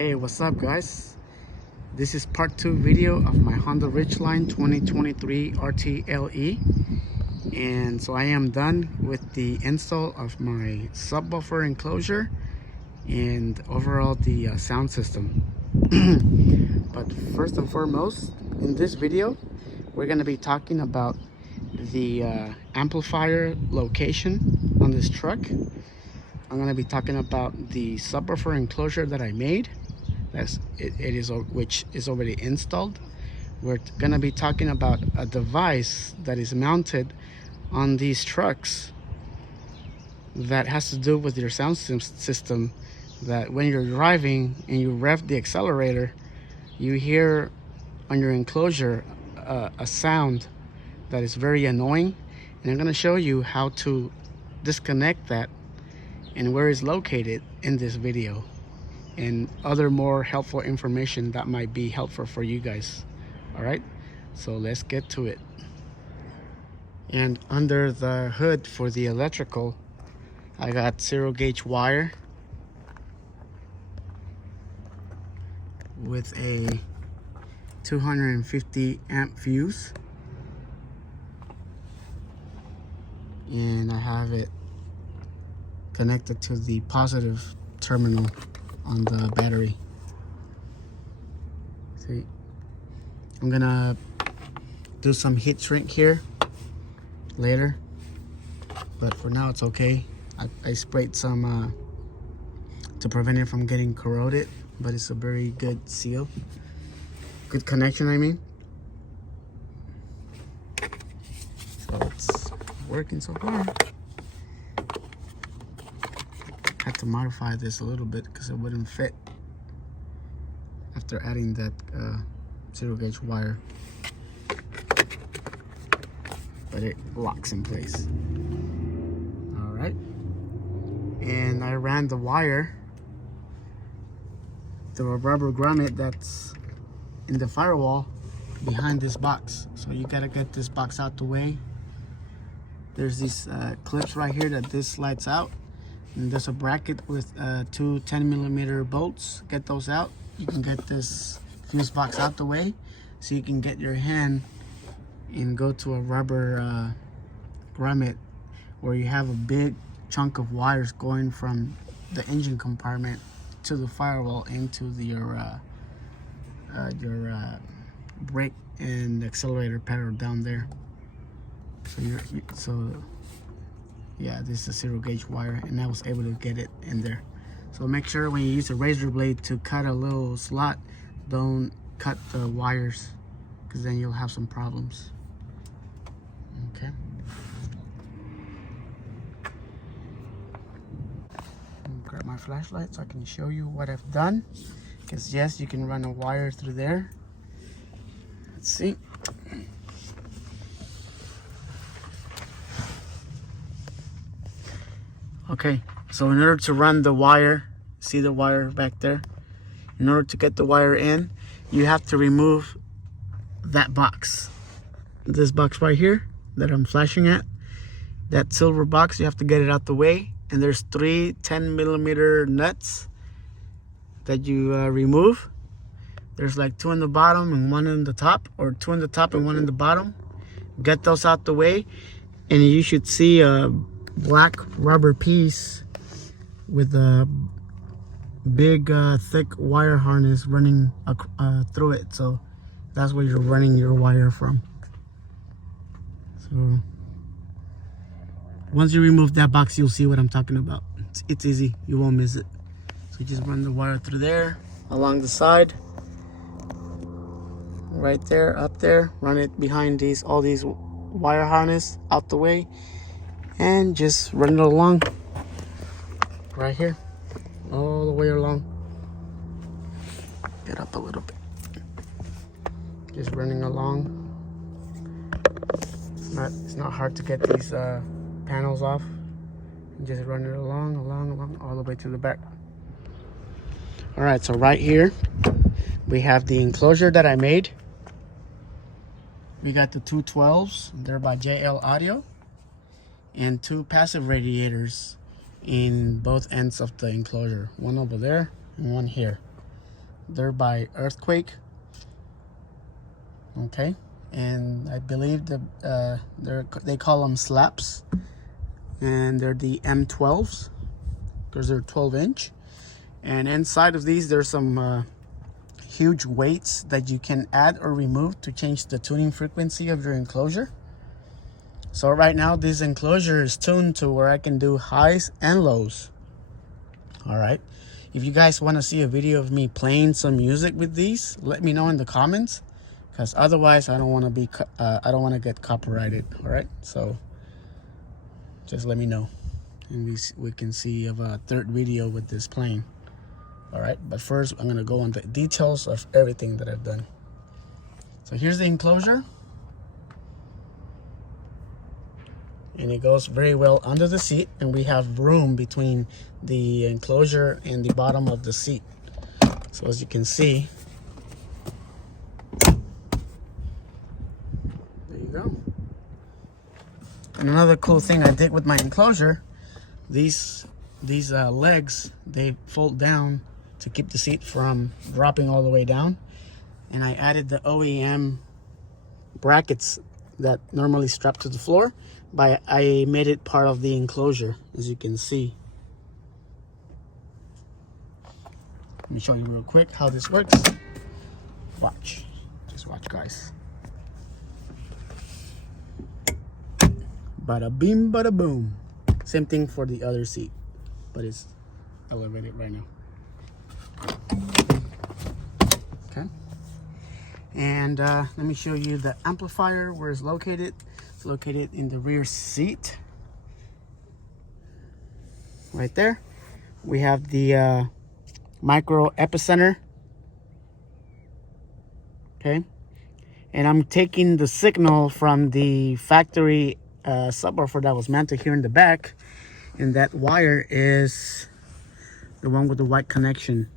Hey, what's up guys? This is part 2 video of my Honda Ridgeline 2023 RTL-E, and so I am done with the install of my subwoofer enclosure and overall the sound system. But first and foremost, in this video we're going to be talking about the amplifier location on this truck. I'm going to be talking about the subwoofer enclosure that I made, which is already installed. We're going to be talking about a device that is mounted on these trucks that has to do with your sound system, that when you're driving and you rev the accelerator, you hear on your enclosure a sound that is very annoying. And I'm going to show you how to disconnect that and where it's located in this video, and other more helpful information that might be helpful for you guys. All right, so let's get to it. And under the hood for the electrical, I got 0 gauge wire with a 250 amp fuse, and I have it connected to the positive terminal on the battery. See, I'm gonna do some heat shrink here later, but for now it's okay. I sprayed some to prevent it from getting corroded, but it's a very good seal, good connection I mean. So it's working so far. Had to modify this a little bit because it wouldn't fit after adding that 0 gauge wire, but it locks in place. All right, and I ran the wire through a rubber grommet that's in the firewall behind this box. So you gotta get this box out the way. There's these clips right here that this slides out, and there's a bracket with 2 10mm bolts. Get those out. You can get this fuse box out the way so you can get your hand and go to a rubber grommet where you have a big chunk of wires going from the engine compartment to the firewall into your brake and accelerator pedal down there. So yeah, this is a 0 gauge wire, and I was able to get it in there. So make sure when you use a razor blade to cut a little slot, don't cut the wires, because then you'll have some problems. Okay. Grab my flashlight so I can show you what I've done, because yes, you can run a wire through there. Let's see. Okay, so in order to run the wire, see the wire back there? In order to get the wire in, you have to remove that box. This box right here that I'm flashing at, that silver box, you have to get it out the way. And there's 3 10mm nuts that you remove. There's like 2 on the bottom and 1 on the top, or 2 on the top and 1 on the bottom. Get those out the way, and you should see a black rubber piece with a big thick wire harness running through it. So that's where you're running your wire from. So once you remove that box, you'll see what I'm talking about. It's easy, you won't miss it. So you just run the wire through there, along the side, right there, up there. Run it behind all these wire harness out the way, and just run it along right here, all the way along. Get up a little bit. Just running along. It's not hard to get these panels off. Just run it along, all the way to the back. All right, so right here we have the enclosure that I made. We got the 2 12s, they're by JL Audio, and 2 passive radiators in both ends of the enclosure, one over there and one here. They're by Earthquake. Okay, and I believe they call them slaps, and they're the M12s because they're 12-inch. And inside of these, there's some huge weights that you can add or remove to change the tuning frequency of your enclosure. So right now, this enclosure is tuned to where I can do highs and lows. All right. If you guys want to see a video of me playing some music with these, let me know in the comments, because otherwise I don't want to be I don't want to get copyrighted. All right. So just let me know, and we can see of a third video with this playing. All right. But first, I'm gonna go on the details of everything that I've done. So here's the enclosure. And it goes very well under the seat, and we have room between the enclosure and the bottom of the seat. So as you can see, there you go. And another cool thing I did with my enclosure, these legs, they fold down to keep the seat from dropping all the way down. And I added the OEM brackets that normally strap to the floor, but I made it part of the enclosure, as you can see. Let me show you real quick how this works. Watch. Just watch, guys. Bada bing, bada boom. Same thing for the other seat, but it's elevated right now. Okay. And let me show you the amplifier, where it's located. It's located in the rear seat. Right there. We have the micro epicenter. Okay. And I'm taking the signal from the factory subwoofer that was mounted here in the back. And that wire is the one with the white connection.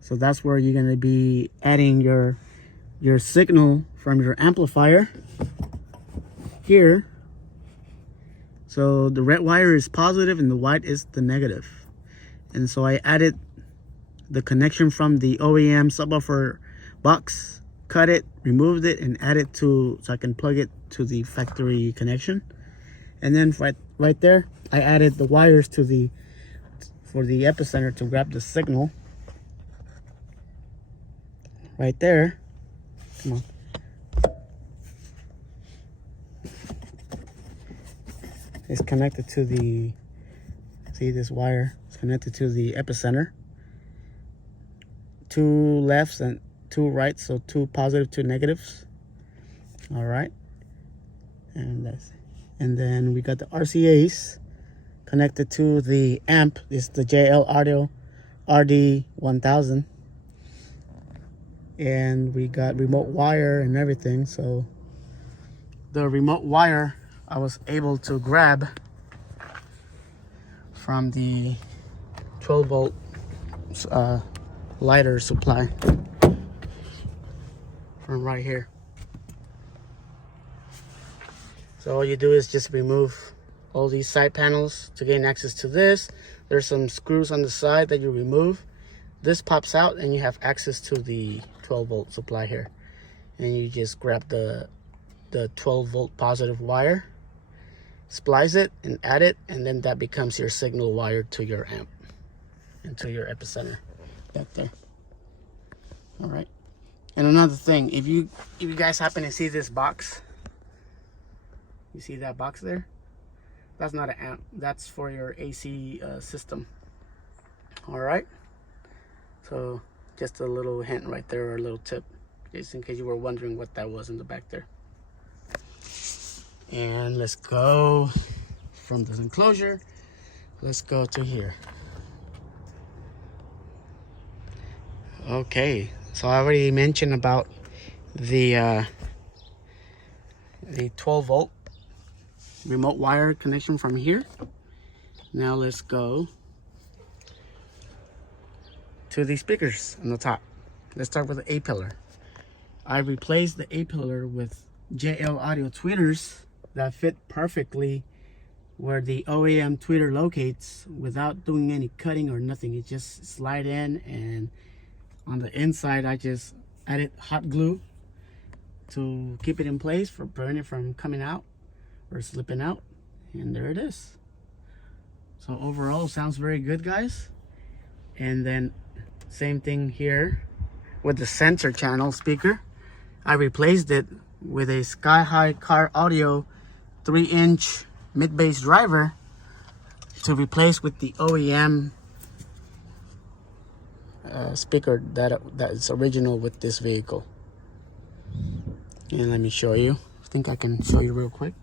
So that's where you're going to be adding your signal from your amplifier here. So the red wire is positive and the white is the negative. And so I added the connection from the OEM subwoofer box, cut it, removed it, and added so I can plug it to the factory connection. And then right there, I added the wires for the epicenter to grab the signal. Right there. Come on. It's connected to the, see this wire? It's connected to the epicenter. 2 lefts and 2 rights, so 2 positive, 2 negatives. All right. And then we got the RCAs connected to the amp. This is the JL Audio RD1000. And we got remote wire and everything. So the remote wire I was able to grab from the 12-volt lighter supply from right here. So all you do is just remove all these side panels to gain access to this. There's some screws on the side that you remove. This pops out and you have access to the 12-volt supply here. And you just grab the 12-volt positive wire, splice it and add it, and then that becomes your signal wire to your amp and to your epicenter back there. All right. And another thing, if you guys happen to see this box, you see that box there? That's not an amp. That's for your AC system. All right. So just a little hint right there, or a little tip, just in case you were wondering what that was in the back there. And let's go from this enclosure. Let's go to here. Okay, so I already mentioned about the 12-volt remote wire connection from here. Now let's go to the speakers on the top. Let's start with the A pillar. I replaced the A pillar with JL Audio tweeters that fit perfectly where the OEM tweeter locates without doing any cutting or nothing. It just slide in, and on the inside I just added hot glue to keep it in place for prevent it from coming out or slipping out, and there it is. So overall sounds very good, guys. And then same thing here with the sensor channel speaker. I replaced it with a Sky High Car Audio 3-inch mid-bass driver to replace with the OEM speaker that is original with this vehicle. And let me show you. I think I can show you real quick.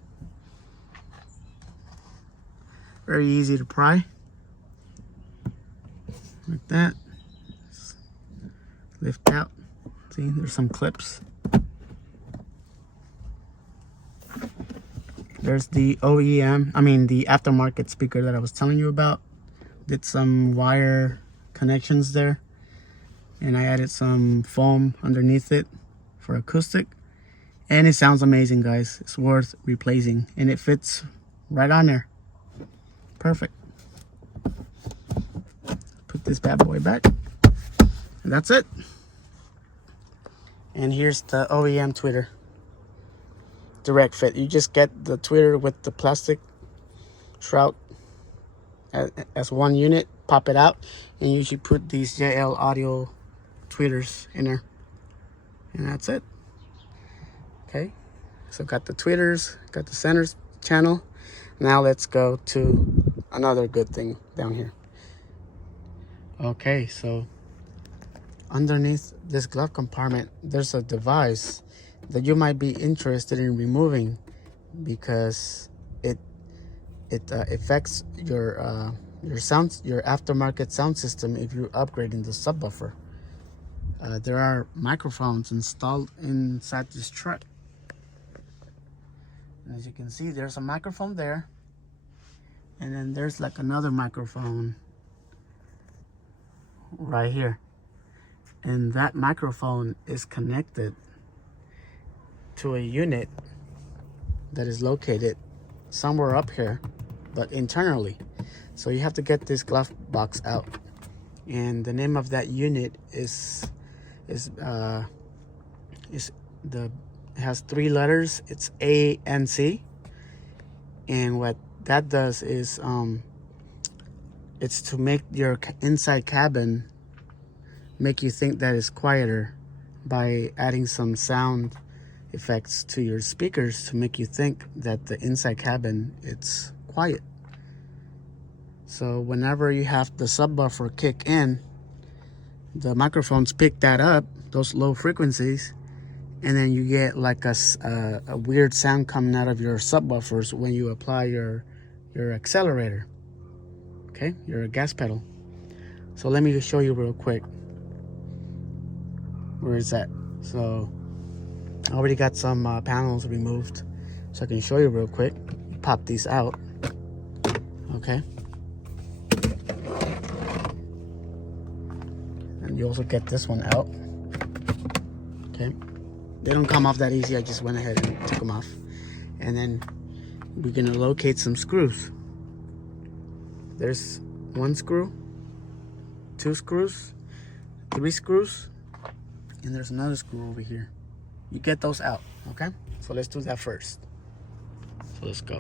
Very easy to pry. Like that. Lift out. See, there's some clips. There's the OEM, the aftermarket speaker that I was telling you about. Did some wire connections there, and I added some foam underneath it for acoustic, and it sounds amazing, guys. It's worth replacing, and it fits right on there. Perfect. Put this bad boy back, and that's it. And here's the OEM tweeter. Direct fit. You just get the tweeter with the plastic shroud as one unit, pop it out, and you should put these JL audio tweeters in there, and that's it. Okay, so got the tweeters, got the center channel. Now let's go to another good thing down here. Okay, so underneath this glove compartment there's a device that you might be interested in removing, because it affects your aftermarket sound system if you're upgrading the subwoofer. There are microphones installed inside this truck. And as you can see, there's a microphone there, and then there's like another microphone right here, and that microphone is connected to a unit that is located somewhere up here, but internally. So you have to get this glove box out, and the name of that unit has 3 letters. It's ANC, and what that does is it's to make your inside cabin make you think that it's quieter by adding some sound effects to your speakers to make you think that the inside cabin it's quiet. So whenever you have the subwoofer kick in, the microphones pick that up, those low frequencies, and then you get like a weird sound coming out of your subwoofers when you apply your accelerator, okay, your gas pedal. So let me show you real quick. Where is that? So I already got some panels removed, so I can show you real quick. Pop these out, okay, and you also get this one out, okay. They don't come off that easy. I just went ahead and took them off. And then we're gonna locate some screws. There's 1 screw, 2 screws, 3 screws, and there's another screw over here. You get those out, okay? So let's do that first. So let's go.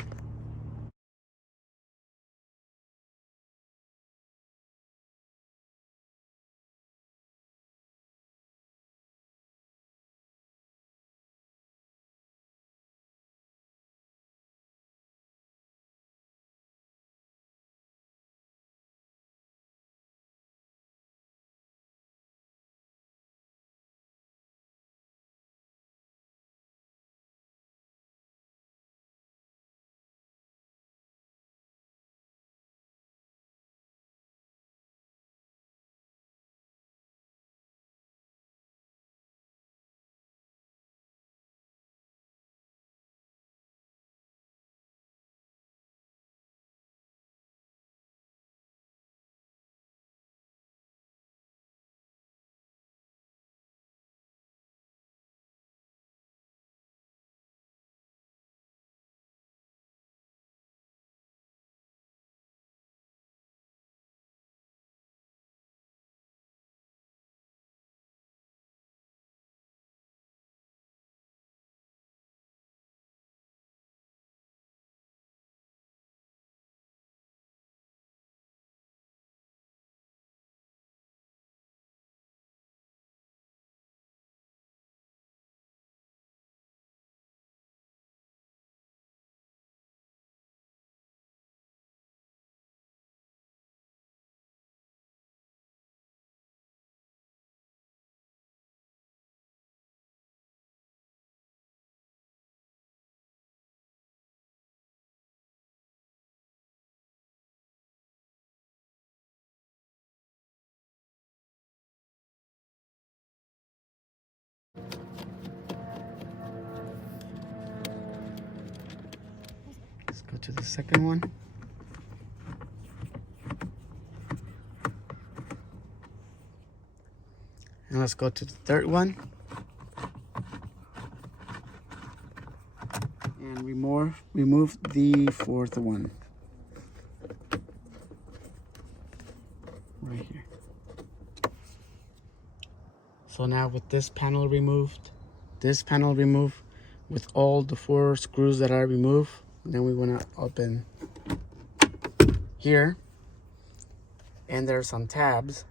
to the second one. And let's go to the third one. And remove the fourth one. Right here. So now with this panel removed, with all the 4 screws that are removed, then we want to open here, and there are some tabs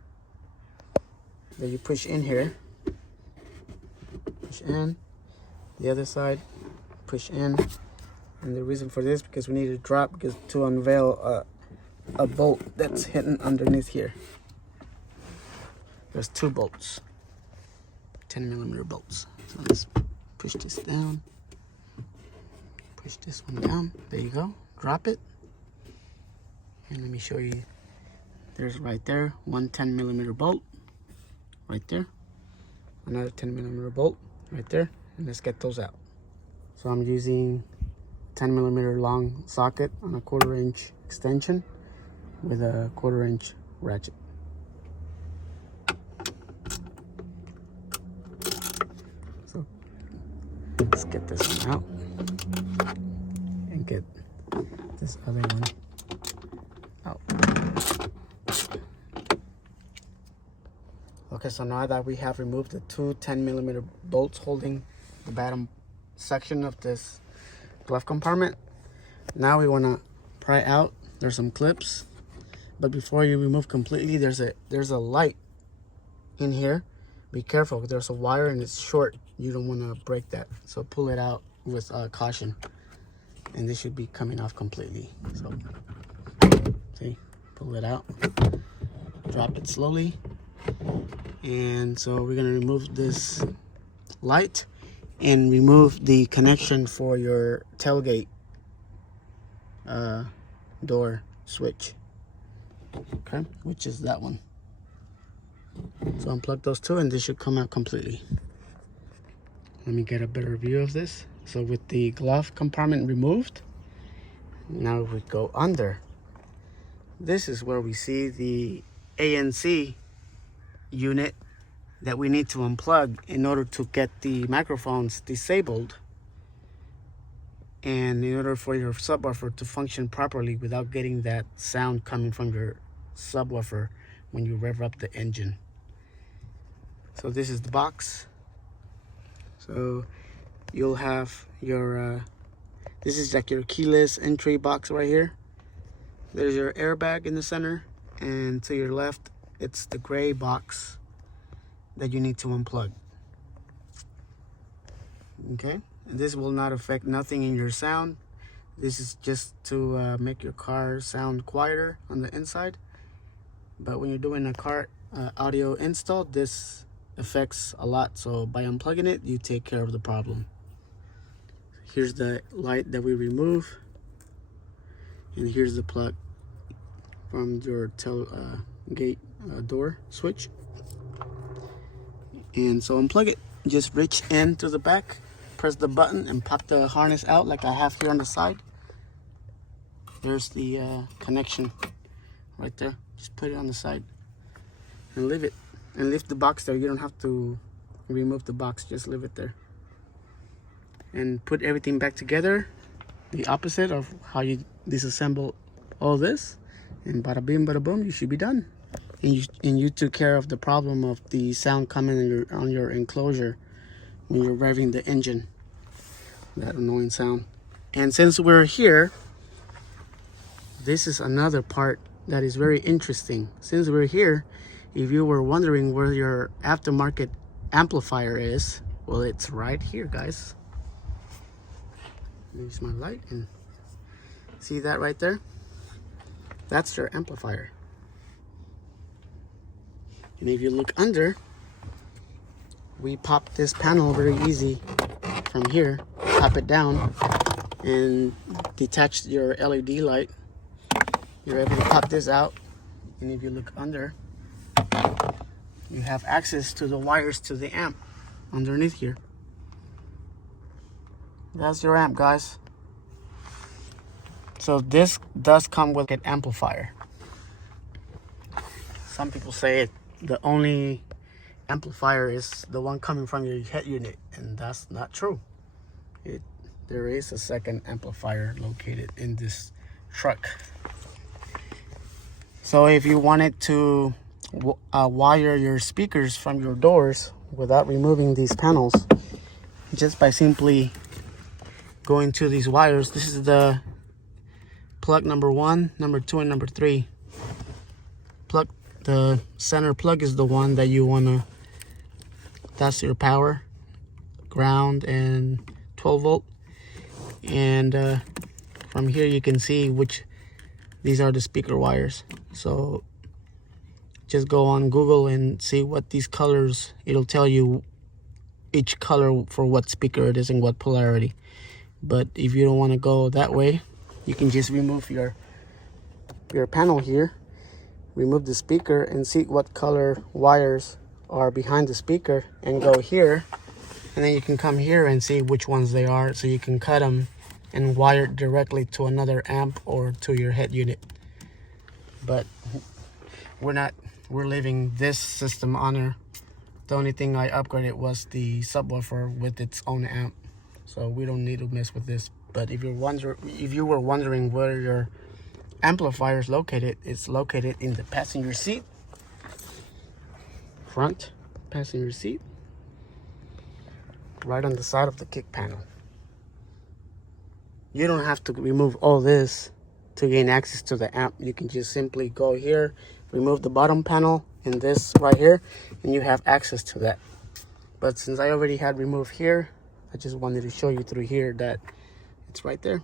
that you push in here, push in, the other side, push in. And the reason for this, because we need to drop, because to unveil a bolt that's hidden underneath here. There's 2 bolts, 10mm bolts. So let's push this down, push this one down. There you go. Drop it. And let me show you. There's right there 1 10mm bolt right there, another 10mm bolt right there, and let's get those out. So I'm using 10mm long socket on a 1/4 inch extension with a 1/4 inch ratchet. So let's get this one out and get this other one out. Okay, so now that we have removed the 2 10mm bolts holding the bottom section of this glove compartment, now we want to pry out. There's some clips, but before you remove completely, there's a light in here. Be careful, there's a wire and it's short. You don't want to break that, so pull it out with caution, and this should be coming off completely. So see, pull it out, drop it slowly. And so we're going to remove this light and remove the connection for your tailgate door switch, okay, which is that one. So unplug those 2 and this should come out completely. Let me get a better view of this. So with the glove compartment removed, now we go under. This is where we see the ANC unit that we need to unplug in order to get the microphones disabled, and in order for your subwoofer to function properly without getting that sound coming from your subwoofer when you rev up the engine. So this is the box. So you'll have your this is like your keyless entry box right here. There's your airbag in the center, and to your left it's the gray box that you need to unplug. Okay, and this will not affect nothing in your sound. This is just to make your car sound quieter on the inside, but when you're doing a car audio install, this affects a lot. So by unplugging it, you take care of the problem. Here's the light that we remove, and here's the plug from your tailgate door switch. And so unplug it. Just reach in to the back, press the button, and pop the harness out like I have here on the side. There's the connection right there. Just put it on the side and leave it, and leave the box there. You don't have to remove the box, just leave it there. And put everything back together, the opposite of how you disassemble all this, and bada bing bada boom, you should be done. And you took care of the problem of the sound coming on your enclosure when you're revving the engine, that annoying sound. And since we're here, this is another part that is very interesting. Since we're here, if you were wondering where your aftermarket amplifier is, well, it's right here, guys. Use my light and see that right there? That's your amplifier. And if you look under, we pop this panel very easy from here, pop it down, and detach your LED light. You're able to pop this out, and if you look under, you have access to the wires to the amp underneath here. That's your amp, guys. So this does come with an amplifier. Some people say the only amplifier is the one coming from your head unit, and that's not true. There is a second amplifier located in this truck. So if you wanted to wire your speakers from your doors without removing these panels, just by simply going to these wires, this is the plug number 1, number 2, and number 3. The center plug is the one that you want to, that's your power, ground, and 12 volt. And from here you can see these are the speaker wires. So just go on Google and see what these colors, it'll tell you each color for what speaker it is and what polarity. But if you don't want to go that way, you can just remove your panel here, remove the speaker, and see what color wires are behind the speaker, and go here, and then you can come here and see which ones they are, so you can cut them and wire it directly to another amp or to your head unit. But we're leaving this system on there. The only thing I upgraded was the subwoofer with its own amp, so we don't need to mess with this. But if you were wondering where your amplifier is located, it's located in the passenger seat, front passenger seat, right on the side of the kick panel. You don't have to remove all this to gain access to the amp. You can just simply go here, remove the bottom panel and this right here, and you have access to that. But since I already had removed here, I just wanted to show you through here that it's right there.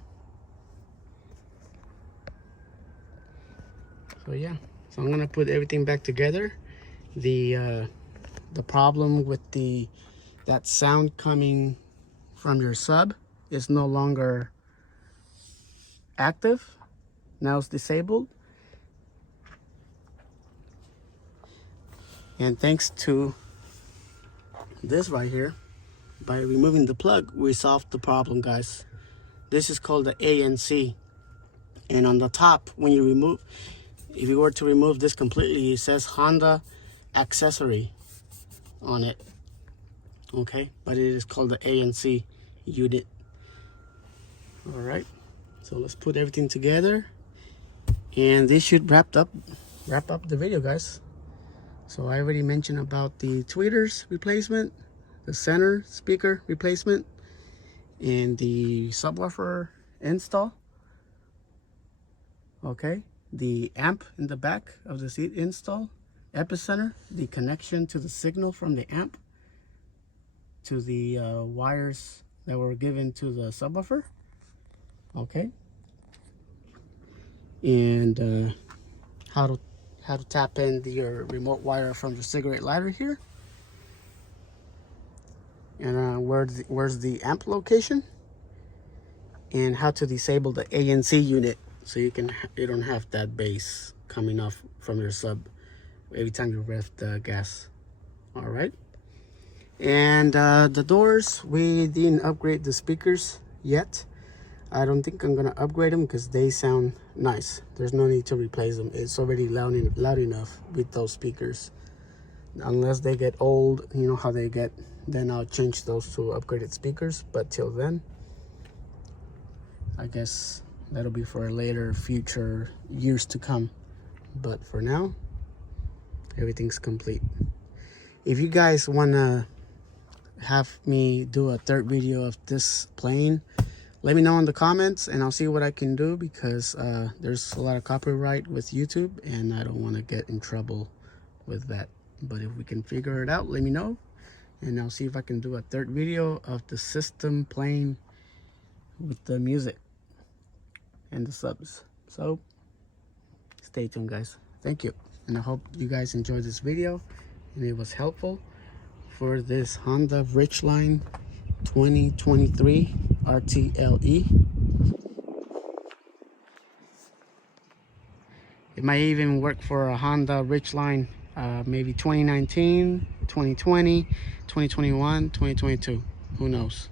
So yeah, so I'm gonna put everything back together. The problem with that sound coming from your sub is no longer active. Now it's disabled. And thanks to this right here, by removing the plug, we solved the problem, guys. This is called the ANC. And on the top, when you remove, if you were to remove this completely, it says Honda accessory on it. Okay, but it is called the ANC unit. All right, so let's put everything together, and this should wrap up the video, guys. So I already mentioned about the tweeters replacement, the center speaker replacement, and the subwoofer install. Okay, the amp in the back of the seat install, epicenter, the connection to the signal from the amp to the wires that were given to the subwoofer. Okay, and how to tap in your remote wire from the cigarette lighter here, and where's the amp location, and how to disable the ANC unit so you don't have that bass coming off from your sub every time you rev the gas. All right, and the doors, we didn't upgrade the speakers yet. I don't think I'm gonna upgrade them because they sound nice. There's no need to replace them. It's already loud enough with those speakers. Unless they get old, you know how they get, then I'll change those to upgraded speakers. But till then, I guess that'll be for a later, future years to come. But for now, everything's complete. If you guys wanna have me do a third video of this plane, let me know in the comments and I'll see what I can do, because there's a lot of copyright with YouTube and I don't want to get in trouble with that. But if we can figure it out, let me know and I'll see if I can do a third video of the system playing with the music and the subs. So stay tuned, guys. Thank you, and I hope you guys enjoyed this video and it was helpful for this Honda Ridgeline 2023 RTL-E. It might even work for a Honda Ridgeline, maybe 2019, 2020, 2021, 2022. Who knows?